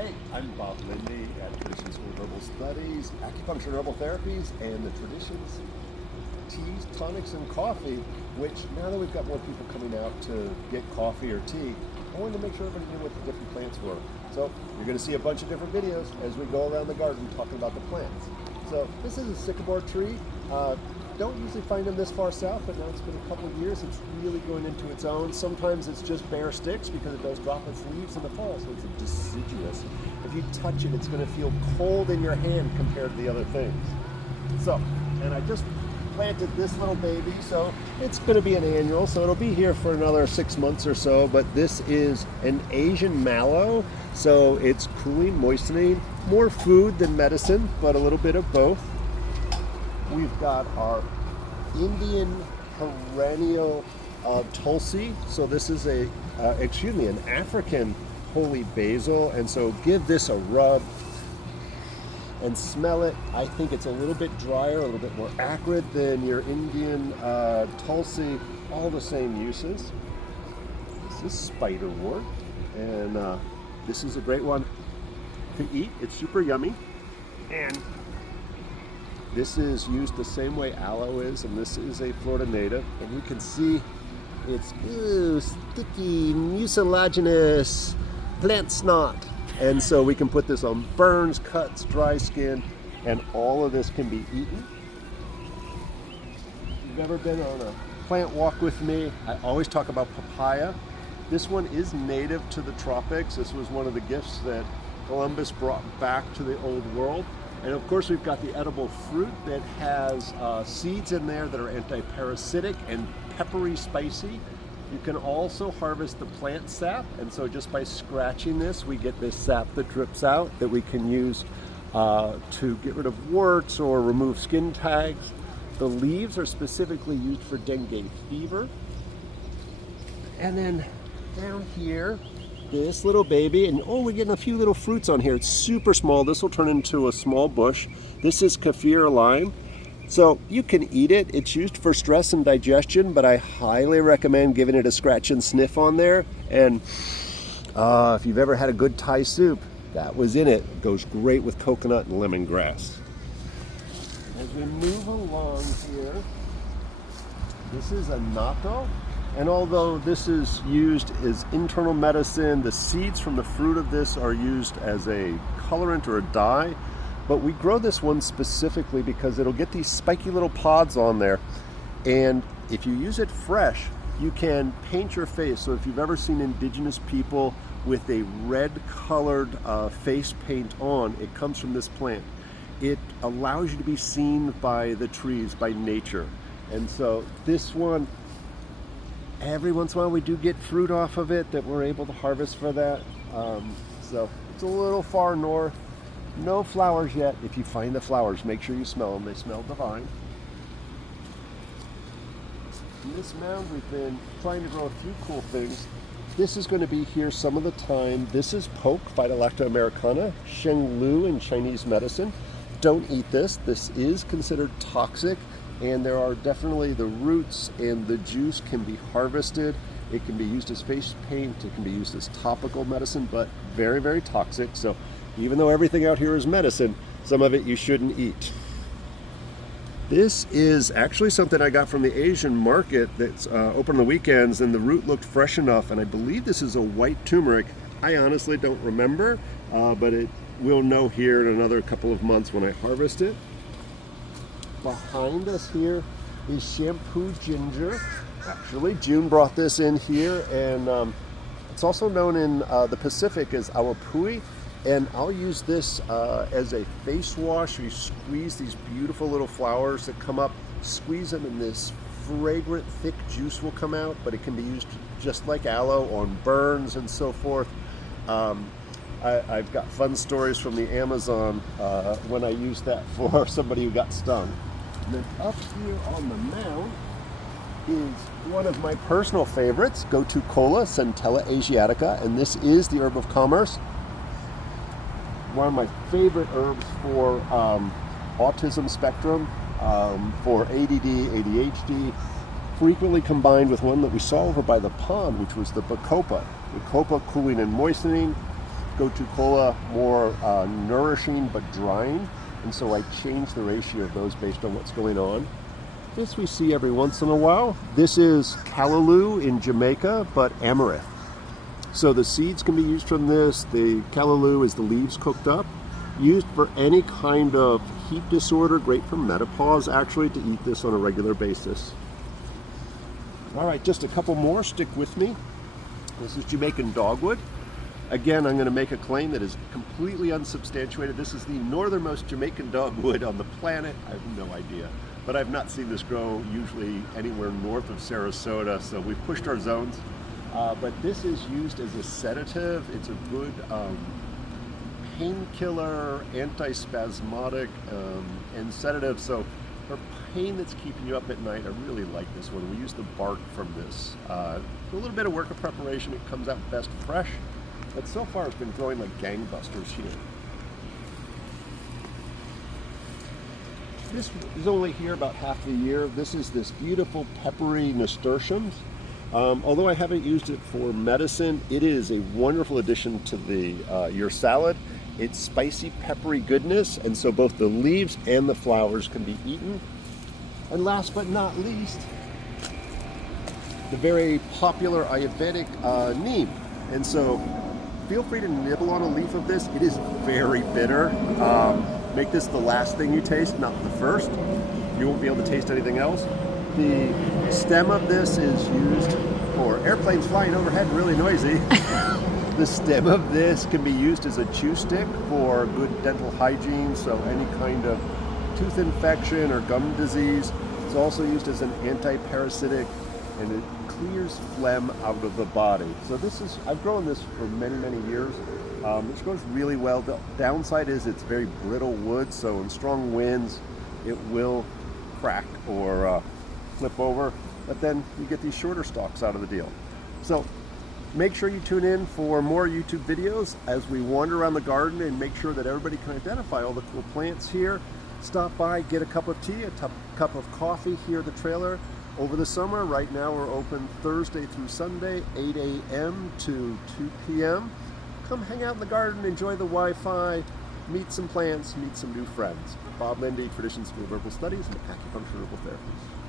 Hey, I'm Bob Lindy at Traditions School of Herbal Studies, Acupuncture and Herbal Therapies, and the Traditions Teas, Tonics, and Coffee, which now that we've got more people coming out to get coffee or tea, I wanted to make sure everybody knew what the different plants were. So you're going to see a bunch of different videos as we go around the garden talking about the plants. So this is a sycamore tree. Don't usually find them this far south, but now it's been a couple of years. It's really going into its own. Sometimes it's just bare sticks because it does drop its leaves in the fall, so it's a deciduous. If you touch it, it's going to feel cold in your hand compared to the other things. So, and I just planted this little baby, so it's going to be an annual, so it'll be here for another 6 months or so. But this is an Asian mallow, so it's cooling, moistening, more food than medicine, but a little bit of both. We've got our Indian perennial Tulsi. So this is an African holy basil. And so give this a rub and smell it. I think it's a little bit drier, a little bit more acrid than your Indian Tulsi. All the same uses. This is spiderwort, and this is a great one to eat. It's super yummy, and this is used the same way aloe is, and this is a Florida native. And you can see it's sticky, mucilaginous plant snot. And so we can put this on burns, cuts, dry skin, and all of this can be eaten. If you've ever been on a plant walk with me, I always talk about papaya. This one is native to the tropics. This was one of the gifts that Columbus brought back to the old world. And of course, we've got the edible fruit that has seeds in there that are anti-parasitic and peppery spicy. You can also harvest the plant sap, and so just by scratching this, we get this sap that drips out that we can use to get rid of warts or remove skin tags. The leaves are specifically used for dengue fever. And then down here, this little baby, and oh, we're getting a few little fruits on here. It's super small. This will turn into a small bush. This is Kafir Lime. So you can eat it. It's used for stress and digestion, but I highly recommend giving it a scratch and sniff on there. And if you've ever had a good Thai soup, that was in it. It goes great with coconut and lemongrass. As we move along here, this is a natto. And although this is used as internal medicine, the seeds from the fruit of this are used as a colorant or a dye. But we grow this one specifically because it'll get these spiky little pods on there. And if you use it fresh, you can paint your face. So if you've ever seen indigenous people with a red colored face paint on, it comes from this plant. It allows you to be seen by the trees, by nature. And so this one, every once in a while we do get fruit off of it that we're able to harvest for that. So it's a little far north. No flowers yet. If you find the flowers, make sure you smell them. They smell divine. In this mound, we've been trying to grow a few cool things. This is going to be here some of the time. This is poke, Phylacto americana, shenglu in Chinese medicine. Don't eat this. This is considered toxic, and there are definitely the roots and the juice can be harvested. It can be used as face paint. It can be used as topical medicine, but very, very toxic. So even though everything out here is medicine, some of it you shouldn't eat. This is actually something I got from the Asian market that's open on the weekends, and the root looked fresh enough, and I believe this is a white turmeric. I honestly don't remember, but it will know here in another couple of months when I harvest it. Behind us here is shampoo ginger. Actually, June brought this in here, and it's also known in the Pacific as awapui. And I'll use this as a face wash. You squeeze these beautiful little flowers that come up, squeeze them, and this fragrant, thick juice will come out, but it can be used just like aloe on burns and so forth. I've got fun stories from the Amazon when I used that for somebody who got stung. And then up here on the mound is one of my personal favorites, Gotu-Kola, Centella asiatica, and this is the herb of commerce. One of my favorite herbs for autism spectrum, for ADD, ADHD, frequently combined with one that we saw over by the pond, which was the bacopa. Bacopa cooling and moistening, go-to cola more nourishing but drying, and so I change the ratio of those based on what's going on. This we see every once in a while. This is callaloo in Jamaica, but amaranth. So the seeds can be used from this. The callaloo is the leaves cooked up. Used for any kind of heat disorder, great for menopause actually, to eat this on a regular basis. All right, just a couple more, stick with me. This is Jamaican Dogwood. Again, I'm going to make a claim that is completely unsubstantiated. This is the northernmost Jamaican dogwood on the planet. I have no idea, but I've not seen this grow usually anywhere north of Sarasota, so we've pushed our zones. But this is used as a sedative. It's a good painkiller, antispasmodic, and sedative. So for pain that's keeping you up at night, I really like this one. We use the bark from this. A little bit of work of preparation. It comes out best fresh. But so far it's been growing like gangbusters here. This is only here about half the year. This is this beautiful Peppery Notorium. Although I haven't used it for medicine, it is a wonderful addition to your salad. It's spicy, peppery goodness, and so both the leaves and the flowers can be eaten. And last but not least, the very popular Ayurvedic Neem. And so feel free to nibble on a leaf of this. It is very bitter. Make this the last thing you taste, not the first. You won't be able to taste anything else. The stem of this is used for airplanes flying overhead, really noisy. The stem of this can be used as a chew stick for good dental hygiene, so any kind of tooth infection or gum disease. It's also used as an anti-parasitic, and it clears phlegm out of the body. So I've grown this for many, many years. This grows really well. The downside is it's very brittle wood, so in strong winds, it will crack or flip over, but then you get these shorter stalks out of the deal. So make sure you tune in for more YouTube videos as we wander around the garden and make sure that everybody can identify all the cool plants here. Stop by, get a cup of tea, a cup of coffee here at the trailer. Over the summer, right now we're open Thursday through Sunday, 8 a.m. to 2 p.m. Come hang out in the garden, enjoy the Wi-Fi, meet some plants, meet some new friends. Bob Lindy, Tradition School of Herbal Studies and Acupuncture Herbal Therapies.